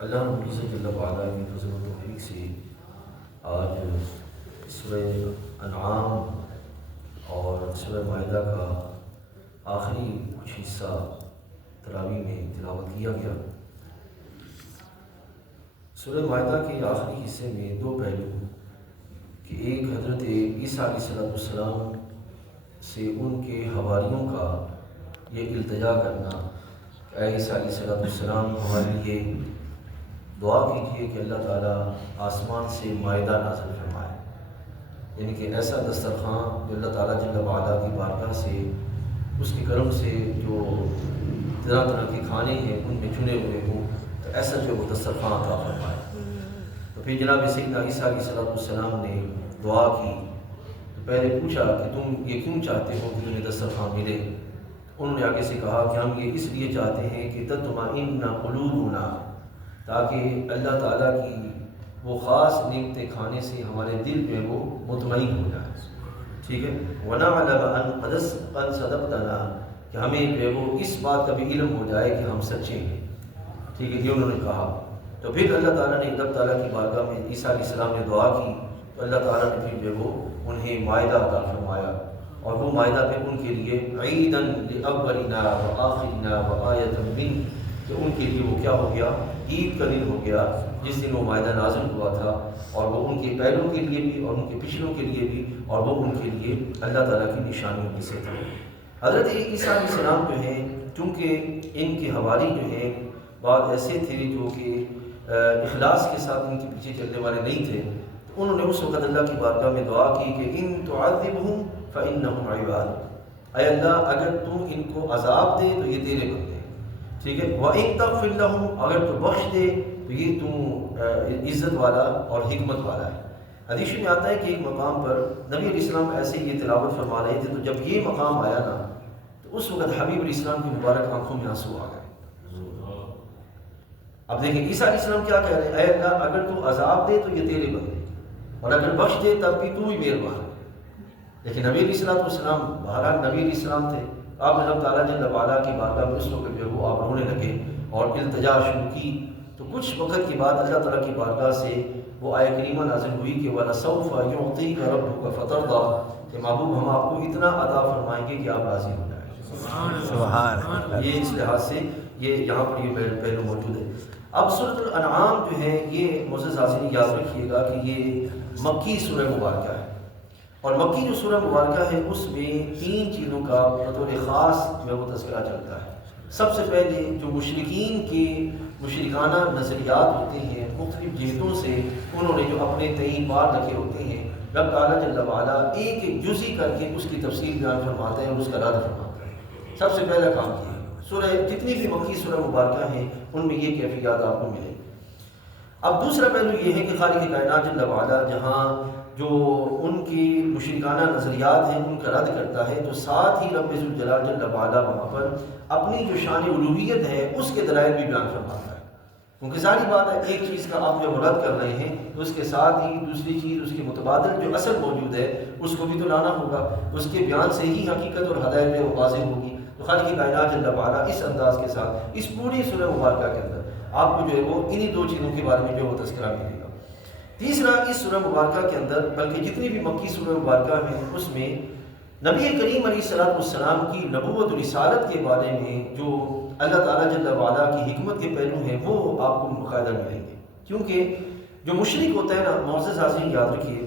اللہ رب العزت جل وعلا کی فضل و توفیق سے آج سورہ انعام اور سورہ مائدہ کا آخری کچھ حصہ تراویح میں تلاوت کیا گیا۔ سورہ مائدہ کے آخری حصے میں دو پہلو کہ ایک حضرت عیسیٰ علیہ السلام سے ان کے حواریوں کا یہ التجا کرنا کہ اے عیسیٰ علیہ السلام ہمارے لیے دعا کیجیے کہ اللہ تعالیٰ آسمان سے مائدہ نازل فرمائے، یعنی کہ ایسا دسترخوان جو اللہ تعالیٰ جل وعلا کی بارگاہ سے اس کے کرم سے جو طرح طرح کے کھانے ہیں ان میں چنے ہوئے ہوں، تو ایسا جو وہ دسترخوان عطا فرمائے۔ تو پھر جناب سیدنا عیسیٰ علیہ السلام نے دعا کی تو پہلے پوچھا کہ تم یہ کیوں چاہتے ہو کہ تمہیں دسترخوان ملے؟ انہوں نے آگے سے کہا کہ ہم یہ اس لیے چاہتے ہیں کہ تطمئن قلوبنا، تاکہ اللہ تعالیٰ کی وہ خاص نعمتیں کھانے سے ہمارے دل میں وہ مطمئن ہو جائے، ٹھیک ہے۔ وَنَعْلَمَ أَنْ قَدْ صَدَقْتَنَا، کہ ہمیں جو ہے وہ اس بات کا بھی علم ہو جائے کہ ہم سچے ہیں، ٹھیک ہے، یہ انہوں نے کہا۔ تو پھر اللہ تعالیٰ نے اللہ تعالیٰ کی بارگاہ میں عیسیٰ علیہ السلام نے دعا کی تو اللہ تعالیٰ نے پھر جو وہ انہیں مائدہ عطا فرمایا، اور وہ مائدہ پھر ان کے لیے عیداً لأولنا وآخرنا وآیۃ من، کہ ان کے لیے وہ کیا ہو گیا، عید کا دن ہو گیا جس دن وہ مائدہ نازل ہوا تھا، اور وہ ان کے پہلوں کے لیے بھی اور ان کے پچھلوں کے لیے بھی، اور وہ ان کے لیے اللہ تعالیٰ کی نشانیوں میں سے تھا۔ حضرت عیسیٰ علیہ السلام جو ہیں، چونکہ ان کے حواری جو ہیں بعض ایسے تھے جو کہ اخلاص کے ساتھ ان کے پیچھے چلنے والے نہیں تھے، تو انہوں نے اس وقت اللہ کی بارگاہ میں دعا کی کہ ان تعذبہم فإنہم عباد، اے اللہ اگر تو ان کو عذاب دے تو یہ تیرے بندے ہیں، ٹھیک ہے، وَإِن تَغْفِرْ لَهُمْ، اگر تو بخش دے تو یہ تو عزت والا اور حکمت والا ہے۔ حدیث میں آتا ہے کہ ایک مقام پر نبی علیہ السلام ایسے یہ تلاوت فرما رہے تھے، تو جب یہ مقام آیا نا تو اس وقت حبیب علیہ السلام کی مبارک آنکھوں میں آنسو آ گئے۔ اب دیکھیں عیسیٰ علیہ السلام کیا کہہ رہے ہیں، اے اللہ اگر تو عذاب دے تو یہ تیرے بندے، اور اگر بخش دے تب بھی تو ہی مہربان ہے۔ لیکن نبی علیہ السلام بہرحال نبی علیہ السلام تھے، آپ نے رب تعالیٰ جل وعلا کی بارگاہ میں اس وقت جو وہ آپ رونے لگے اور التجا شروع کی، تو کچھ وقت کے بعد اللہ تعالیٰ کی بارگاہ سے وہ آیت کریمہ نازل ہوئی کہ وَلَسَوْفَ يُعْطِيكَ رَبُّكَ فَتَرْضَىٰ، کہ محبوب ہم آپ کو اتنا عطا فرمائیں گے کہ آپ راضی ہو جائیں۔ سبحان اللہ۔ یہ اس لحاظ سے یہ یہاں پر یہ پہلو موجود ہے۔ اب سورۃ الانعام جو ہے یہ معزز حاضرین یاد رکھیے گا کہ یہ مکی سورہ مبارکہ ہے، اور مکی جو سورہ مبارکہ ہے اس میں تین چیزوں کا بطور خاص جو ہے وہ تذکرہ چلتا ہے۔ سب سے پہلے جو مشرکین کے مشرکانہ نظریات ہوتے ہیں مختلف جہتوں سے انہوں نے جو اپنے تئیں بار رکھے ہوتے ہیں، رب تعالیٰ جل وعلا ایک ایک جزئی کر کے اس کی تفصیل بیان فرماتا ہے اور اس کا رد فرماتا ہے۔ سب سے پہلا کام کیا سورہ جتنی بھی مکی سورہ مبارکہ ہیں ان میں یہ کیفیات آپ کو ملے۔ اب دوسرا پہلو یہ ہے کہ خالق کائنات جل وعلا جہاں جو ان کی مشرکانہ نظریات ہیں ان کا رد کرتا ہے، تو ساتھ ہی رب ذوالجلال جل وعلا وہاں پر اپنی جو شان الوہیت ہے اس کے دلائل بھی بیان فرماتا ہے، کیونکہ ساری بات ہے ایک چیز کا آپ جب رد کر رہے ہیں تو اس کے ساتھ ہی دوسری چیز اس کے متبادل جو اصل موجود ہے اس کو بھی تو لانا ہوگا، اس کے بیان سے ہی حقیقت اور ہدایت میں واضح ہوگی۔ تو خالق کائنات جل وعلا اس انداز کے ساتھ اس پوری سورہ مبارکہ کے اندر آپ کو جو ہے وہ انہی دو چیزوں کے بارے میں جو وہ تذکرہ ملے گا۔ تیسرا اس سورہ مبارکہ کے اندر بلکہ جتنی بھی مکی سورہ مبارکہ ہیں اس میں نبی کریم علیہ السلام کی نبوت و رسالت کے بارے میں جو اللہ تعالیٰ جل وعلا کی حکمت کے پہلو ہیں وہ آپ کو باقاعدہ ملیں گے، کیونکہ جو مشرک ہوتا ہے نا معزز حاضرین یاد رکھیے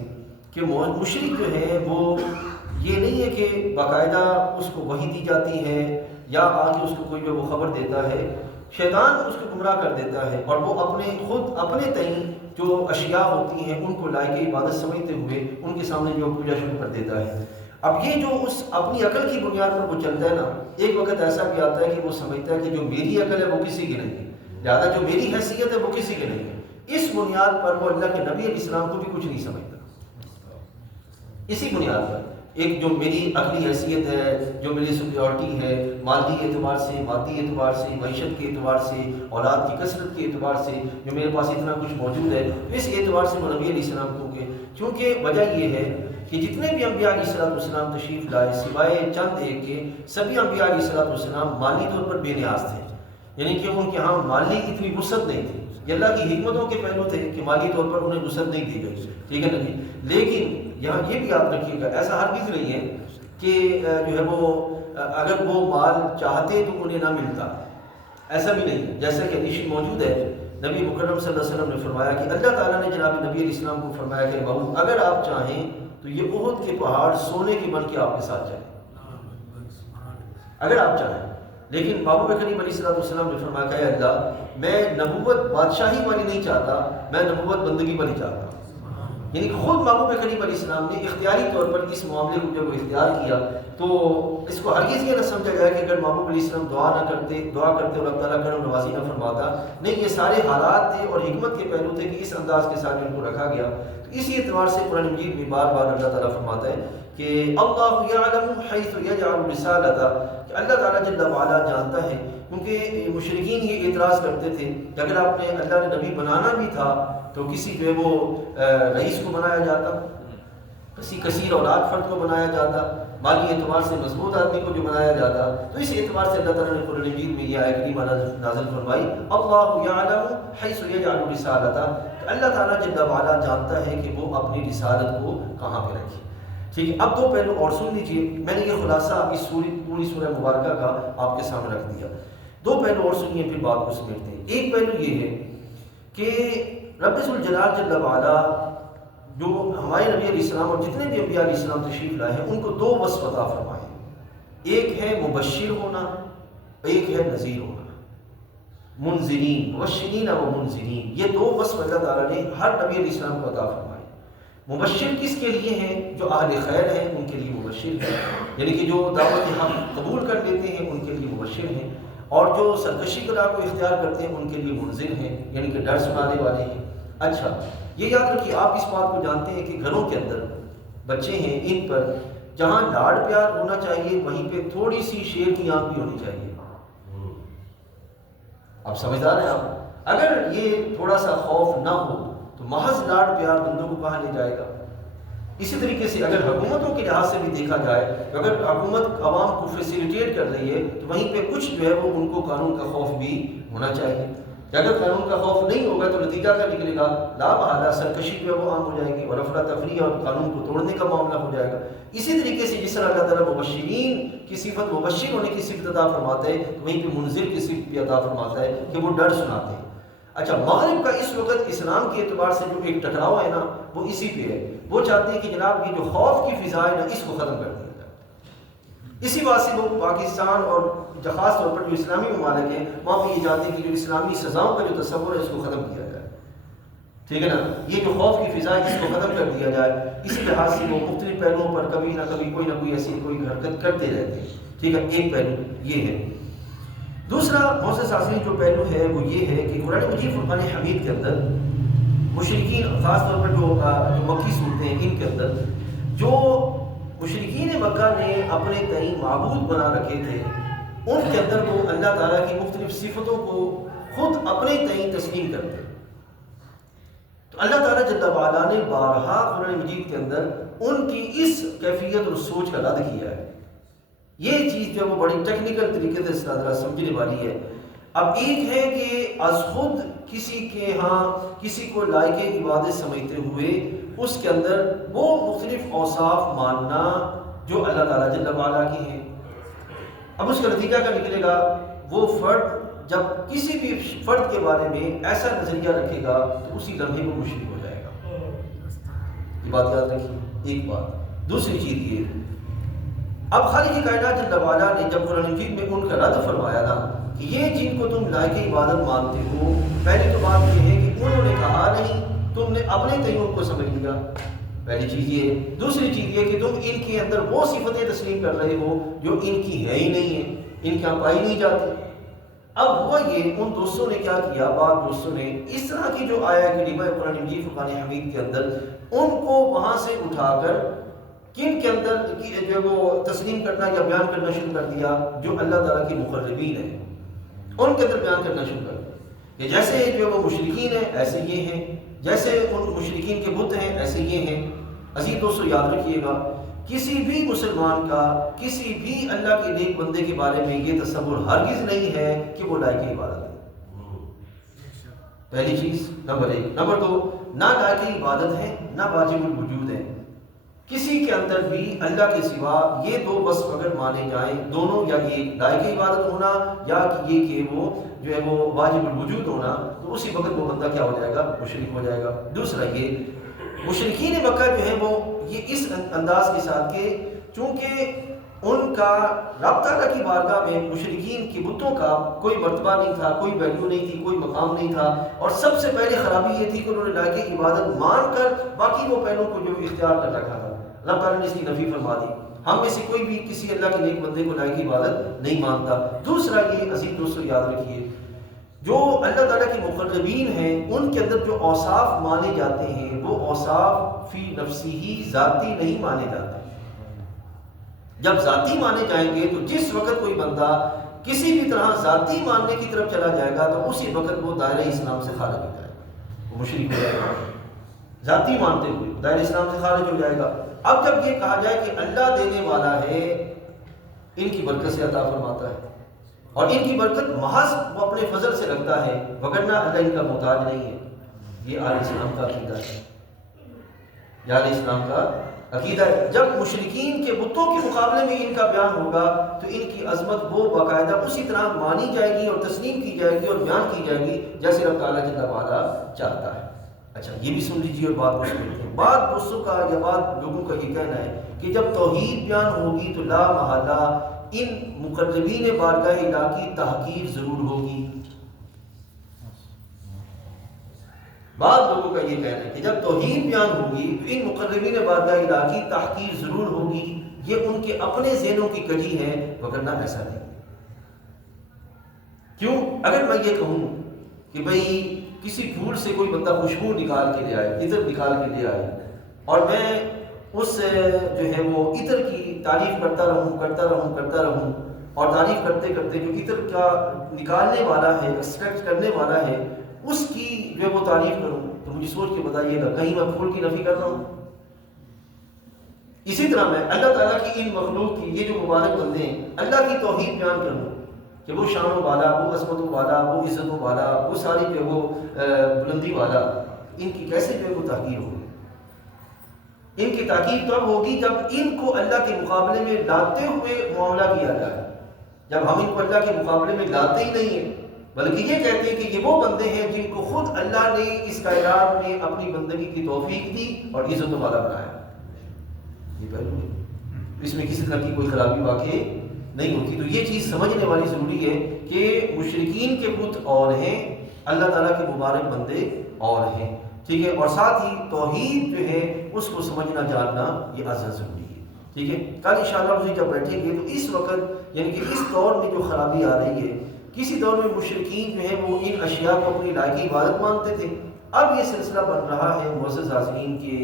کہ مشرک جو ہے وہ یہ نہیں ہے کہ باقاعدہ اس کو وحی دی جاتی ہے یا آگے اس کو کوئی جو وہ خبر دیتا ہے، شیطان اس کو گمراہ کر دیتا ہے اور وہ خود اپنے تئیں جو اشیاء ہوتی ہیں ان کو لائق عبادت سمجھتے ہوئے ان کے سامنے جو پوجا شروع کر دیتا ہے۔ اب یہ جو اس اپنی عقل کی بنیاد پر وہ چلتا ہے نا، ایک وقت ایسا بھی آتا ہے کہ وہ سمجھتا ہے کہ جو میری عقل ہے وہ کسی کی نہیں ہے، لہٰذا جو میری حیثیت ہے وہ کسی کی نہیں ہے، اس بنیاد پر وہ اللہ کے نبی علیہ السلام کو بھی کچھ نہیں سمجھتا۔ اسی بنیاد پر ایک جو میری عقلی حیثیت ہے، جو میری سپیورٹی ہے مادی اعتبار سے، مادی اعتبار سے، معیشت کے اعتبار سے، اولاد کی کثرت کے اعتبار سے، جو میرے پاس اتنا کچھ موجود ہے، اس اعتبار سے وہ نبی علیہ السلام کو کہ چونکہ وجہ یہ ہے کہ کہ جتنے بھی انبیاء علیہ السلام تشریف لائے سوائے چند ایک کے، سبھی انبیاء علیہ السلام مالی طور پر بے نیاز تھے، یعنی کہ ان کے ہاں مالی اتنی وسعت نہیں تھی. یہ اللہ کی حکمتوں کے پہلو تھے کہ مالی طور پر انہیں وسعت نہیں دی گئی، ٹھیک ہے نا جی. لیکن یہاں یہ بھی یاد رکھیے گا ایسا ہرگز نہیں ہے کہ جو ہے وہ اگر وہ مال چاہتے تو انہیں نہ ملتا، ایسا بھی نہیں ہے. جیسا کہ حدیث موجود ہے، نبی مکرم صلی اللہ علیہ وسلم نے فرمایا کہ اللہ تعالیٰ نے جناب نبی علیہ السلام کو فرمایا کہ بابو اگر آپ چاہیں تو یہ احد کے پہاڑ سونے کے بن کے آپ کے ساتھ جائیں، اگر آپ چاہیں. لیکن محبوب کریم علیہ السلام نے فرمایا کہ اے اللہ میں نبوت بادشاہی والی نہیں چاہتا، میں نبوت بندگی والی چاہتا ہوں. یعنی کہ خود محبوب کریم علیہ السلام نے اختیاری طور پر اس معاملے کو جب اختیار کیا تو اس کو ہرگز یہ نہ سمجھا جائے کہ اگر محبوب علیہ السلام دعا کرتے اور اللہ تعالیٰ کرم نوازی نہ فرماتا. نہیں، یہ سارے حالات تھے اور حکمت کے پہلو تھے کہ اس انداز کے ساتھ ان کو رکھا گیا. تو اسی اعتبار سے قرآن مجید میں بار بار اللہ تعالیٰ فرماتا ہے کہ اللہ یعلم حیث یجعل رسالتہ، کہ اللہ تعالیٰ جل وعلا جانتا ہے. کیونکہ مشرکین یہ اعتراض کرتے تھے کہ اگر آپ نے اللہ نے نبی بنانا بھی تھا تو کسی جو ہے وہ رئیس کو بنایا جاتا، کسی کثیر اولاد فرد کو بنایا جاتا، مالی اعتبار سے مضبوط آدمی کو جو بنایا جاتا. تو اس اعتبار سے اللہ تعالیٰ نے قرآن مجید میں یہ آیت کریمہ نازل فرمائی اللہ یعلم حیث یجعل رسالتہ، کہ اللہ تعالیٰ جل وعلا جانتا ہے کہ وہ اپنی رسالت کو کہاں پہ رکھے. ٹھیک ہے، اب دو پہلو اور سن لیجیے. میں نے یہ خلاصہ اس پوری سورہ مبارکہ کا آپ کے سامنے رکھ دیا. دو پہلو اور سنیے پھر بات کو سمیٹتے ہیں. ایک پہلو یہ ہے کہ رب ذوالجلال جل وعلا جو ہمارے نبی علیہ السلام اور جتنے بھی انبیاء علیہ السلام تشریف لائے ہیں ان کو دو وصف عطا فرمائے. ایک ہے مبشر ہونا، ایک ہے نذیر ہونا. منذرین، مبشرین و منذرین، یہ دو وصف اللہ تعالیٰ نے ہر نبی علیہ السلام کو عطا فرمائے. مبشر کس کے لیے ہیں؟ جو اہل خیر ہیں ان کے لیے مبشر ہیں، یعنی کہ جو دعوت حق قبول کر لیتے ہیں ان کے لیے مبشر ہیں. اور جو سرکشی کی راہ کو اختیار کرتے ہیں ان کے لیے منذر ہیں، یعنی کہ ڈر سنانے والے ہیں. اچھا یہ یاد رکھیے، آپ اس بات کو جانتے ہیں کہ گھروں کے اندر بچے ہیں، ان پر جہاں لاڑ پیار ہونا چاہیے وہیں پہ تھوڑی سی شیر کی آنکھ بھی ہونی چاہیے. آپ سمجھدار ہیں آپ؟ اگر یہ تھوڑا سا خوف نہ ہو تو محض لاڑ پیار بندوں کو کہاں لے جائے گا. اسی طریقے سے اگر حکومتوں کے لحاظ سے بھی دیکھا جائے تو اگر حکومت عوام کو فیسیلیٹیٹ کر رہی ہے تو وہیں پہ کچھ جو ہے وہ ان کو قانون کا خوف بھی ہونا چاہیے. کہ اگر قانون کا خوف نہیں ہوگا تو نتیجہ کیا نکلے گا؟ لا محالہ سرکشی جو ہے وہ عام ہو جائے گی اور افراتفری اور قانون کو توڑنے کا معاملہ ہو جائے گا. اسی طریقے سے جس طرح اللہ تعالیٰ مبشرین کی صفت، مبشر ہونے کی صفت عطا فرماتا ہے تو وہیں پہ منذر کی صفت بھی عطا فرماتا ہے کہ وہ ڈر سناتے ہیں. اچھا مغرب کا اس وقت اسلام کے اعتبار سے جو ایک ٹکراؤ ہے نا وہ اسی پہ ہے. وہ چاہتے ہیں کہ جناب یہ جو خوف کی فضا ہے نا اس کو ختم کر دیا جائے. اسی بات سے وہ پاکستان اور خاص طور پر جو اسلامی ممالک ہیں وہاں پہ یہ چاہتے ہیں کہ جو اسلامی سزاؤں کا جو تصور ہے اس کو ختم کیا جائے. ٹھیک ہے نا، یہ جو خوف کی فضا ہے اس کو ختم کر دیا جائے. اسی لحاظ سے وہ مختلف پہلوؤں پر کبھی نہ کبھی کوئی نہ کوئی ایسی کوئی حرکت کرتے رہتے ہیں. ٹھیک ہے، ایک پہلو یہ ہے. دوسرا محسن سازی جو پہلو ہے وہ یہ ہے کہ قرآن مجید فرقان حمید کے اندر مشرکین، خاص طور پر جو مکی صورتیں ہیں ان کے اندر جو مشرکین مکہ نے اپنے تئیں معبود بنا رکھے تھے ان کے اندر وہ اللہ تعالیٰ کی مختلف صفتوں کو خود اپنے تئیں تسلیم کرتے. تو اللہ تعالیٰ جل وعلا نے بارہا قرآن مجید کے اندر ان کی اس کیفیت اور سوچ کا رد کیا ہے. یہ چیز جو وہ بڑی ٹیکنیکل طریقے سے ذرا سمجھنے والی ہے. اب ایک ہے کہ از خود کسی کے ہاں کسی کو لائق عبادت سمجھتے ہوئے اس کے اندر وہ مختلف اوصاف ماننا جو اللہ تعالیٰ جل وعلا کی ہیں. اب اس کا نتیجہ کیا نکلے گا؟ وہ فرد جب کسی بھی فرد کے بارے میں ایسا نظریہ رکھے گا تو اسی لمحے وہ مشرک ہو جائے گا. یہ بات یاد رکھیے، ایک بات. دوسری چیز یہ، اب خالق کائنات جل وعلا نے جب قرآن مجید میں ان کا رد فرمایا نا کہ یہ جن کو تم لائق عبادت مانتے ہو، پہلی تو بات یہ ہے کہ انہوں نے کہا نہیں، تم نے اپنے تئیں ان کو سمجھ لیا. پہلی چیز یہ ہے. دوسری چیز یہ کہ تم ان کے اندر وہ صفتیں تسلیم کر رہے ہو جو ان کی ہے ہی نہیں ہیں، ان کے یہاں پائی نہیں جاتی. اب ہوا یہ، ان دوستوں نے کیا کیا، بعض دوستوں نے اس طرح کی جو آیا کریمہ قرآن مجید فرقان حمید کے اندر ان کو وہاں سے اٹھا کر کن کے اندر جو وہ تسلیم کرنا یا بیان کرنا شروع کر دیا جو اللہ تعالیٰ کے مقربین ہیں، ان کے اندر بیان کرنا شروع کر دیا کہ جیسے جو وہ مشرکین ہیں ایسے یہ ہیں، جیسے ان مشرکین کے بت ہیں ایسے یہ ہیں. عزیز دوستو یاد رکھیے گا، کسی بھی مسلمان کا کسی بھی اللہ کے نیک بندے کے بارے میں یہ تصور ہرگز نہیں ہے کہ وہ لائق عبادت ہے۔ پہلی چیز نمبر 1۔ نمبر 2، نہ لائق عبادت ہے نہ واجب الوجود ہے۔ کسی کے اندر بھی اللہ کے سوا یہ دو وصف اگر مانے جائیں، دونوں یا یہ لائق عبادت ہونا یا یہ کہ وہ جو ہے وہ واجب الوجود ہونا، تو اسی وقت وہ بندہ کیا ہو جائے گا؟ مشرک ہو جائے گا۔ دوسرا یہ مشرکین مکہ جو ہے وہ یہ اس انداز کے ساتھ کہ چونکہ ان کا رب تعالیٰ کی بارگاہ میں مشرکین کے بتوں کا کوئی مرتبہ نہیں تھا، کوئی ویلیو نہیں تھی، کوئی مقام نہیں تھا، اور سب سے پہلے خرابی یہ تھی کہ انہوں نے لائق عبادت مان کر باقی وہ پہلوں کو جو اختیار کر رکھا تھا، رب تعالیٰ نے اس کی نفی فرما دی۔ ہم میں سے کوئی بھی کسی اللہ کے نیک بندے کو لائق عبادت نہیں مانتا۔ دوسرا یہ عزیز دوستو یاد رکھیے، جو اللہ تعالیٰ کے مقربین ہیں ان کے اندر جو اوصاف مانے جاتے ہیں وہ اوصاف فی نفسی ہی ذاتی نہیں مانے جاتے۔ جب ذاتی مانے جائیں گے تو جس وقت کوئی بندہ کسی بھی طرح ذاتی ماننے کی طرف چلا جائے گا تو اسی وقت وہ دائرہ اسلام سے خارج ہو جائے گا، وہ مشرک ہو جائے گا۔ ذاتی مانتے ہوئے دائرہ اسلام سے خارج ہو جائے گا۔ اب جب یہ کہا جائے کہ اللہ دینے والا ہے، ان کی برکت سے عطا فرماتا ہے اور ان کی برکت محض وہ اپنے فضل سے رکھتا ہے، وگرنہ اللہ ان کا محتاج نہیں ہے، یہ آل اسلام کا عقیدہ ہے، یہ آل اسلام کا عقیدہ ہے۔ جب مشرکین کے بتوں کے مقابلے میں ان کا بیان ہوگا تو ان کی عظمت وہ باقاعدہ اسی طرح مانی جائے گی اور تسلیم کی جائے گی اور بیان کی جائے گی جیسے رب تعالیٰ جل وعلا چاہتا ہے۔ اچھا یہ بھی سن لیجیے اور بات کو سمجھتے ہیں۔ بعض دوستوں کا یا بعض لوگوں کا یہ کہنا ہے کہ جب توحید بیان ہوگی تو لا محالہ ان مقربین بارگاہ الہ کی تحقیر ضرور ہوگی۔ بعض لوگوں کا یہ کہنا ہے کہ جب توحید بیان ہوگی تو ان مقربین بارگاہ الہ کی تحقیر ضرور ہوگی، یہ ان کے اپنے ذہنوں کی کجی ہے، وگرنہ ایسا نہیں۔ کیوں؟ اگر میں یہ کہوں کہ بھئی کسی پھول سے کوئی بندہ خوشبو نکال کے لے آئے، عطر نکال کے لے آئے، اور میں اس جو ہے وہ عطر کی تعریف کرتا رہوں اور تعریف کرتے کرتے جو عطر کا نکالنے والا ہے، ایکسٹریکٹ کرنے والا ہے، اس کی جو وہ تعریف کروں تو مجھے سوچ کے بتائیے گا کہیں میں پھول کی نفی کر رہا ہوں؟ اسی طرح میں اللہ تعالیٰ کی ان مخلوق کی یہ جو مبارک بندے ہیں اللہ کی توحید بیان کروں کہ وہ شانوں والا، وہ عظمتوں والا، وہ عزتوں والا، وہ ساری جو وہ بلندی والا، ان کی کیسے جو ہے وہ تحقیر ہوگی؟ ان کی تحقیر تب ہوگی جب ان کو اللہ کے مقابلے میں لاتے ہوئے معاملہ کیا جائے۔ جب ہم ان کو اللہ کے مقابلے میں لاتے ہی نہیں ہیں بلکہ یہ کہتے ہیں کہ یہ وہ بندے ہیں جن کو خود اللہ نے اس کائنات میں اپنی بندگی کی توفیق دی اور عزتوں والا بنایا، یہ پہلو ہے، اس میں کسی طرح کی کوئی خرابی واقع نہیں ہوتی۔ تو یہ چیز سمجھنے والی ضروری ہے کہ مشرکین کے بت اور ہیں، اللہ تعالیٰ کے مبارک بندے اور ہیں، ٹھیک ہے، اور ساتھ ہی توحید جو ہے اس کو سمجھنا جاننا یہ ازحد ضروری ہے، ٹھیک ہے۔ کل انشاءاللہ مجھے جب بیٹھیں گے تو اس وقت یعنی کہ اس دور میں جو خرابی آ رہی ہے، کسی دور میں مشرکین جو ہے وہ ان اشیاء کو اپنی لائق عبادت مانتے تھے، اب یہ سلسلہ بن رہا ہے معزز حاضرین کے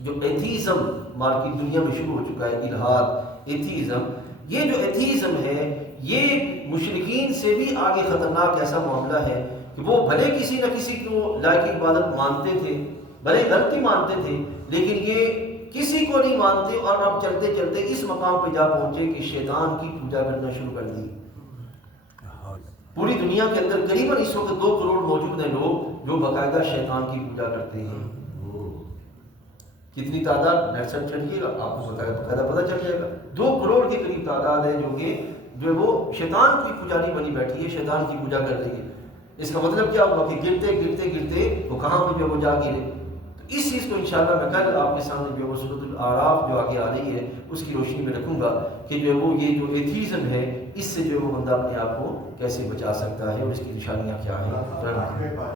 جو ایتھیزم مارکیٹ دنیا میں شروع ہو چکا ہے، الہاد، ایتھیزم، یہ جو ایتھیزم ہے یہ مشرکین سے بھی آگے خطرناک ایسا معاملہ ہے کہ وہ بھلے کسی نہ کسی کو لائق عبادت مانتے تھے، بھلے غلطی مانتے تھے، لیکن یہ کسی کو نہیں مانتے، اور اب چلتے چلتے اس مقام پہ جا پہنچے کہ شیطان کی پوجا کرنا شروع کر دی۔ پوری دنیا کے اندر قریباً اس وقت 2 کروڑ موجود ہیں لوگ جو باقاعدہ شیطان کی پوجا کرتے ہیں۔ کتنی تعداد نیٹ سر چڑھیے گا آپ کو باقاعدہ پتہ چل جائے گا، 2 کروڑ کے قریب تعداد ہے جو کہ جو وہ شیطان کی پجاری بنی بیٹھی ہے، شیطان کی پوجا کر رہی ہے۔ اس کا مطلب کیا ہوا کہ گرتے وہ کہاں پہ جو وہ جا گرے۔ تو اس چیز کو انشاءاللہ میں کل آپ کے سامنے جو وہ سورۃ الاعراف جو آگے آ رہی ہے اس کی روشنی میں رکھوں گا کہ جو وہ یہ جو ایتھیزم ہے اس سے جو وہ بندہ اپنے آپ کو کیسے بچا سکتا ہے اور اس کی نشانیاں کیا ہیں۔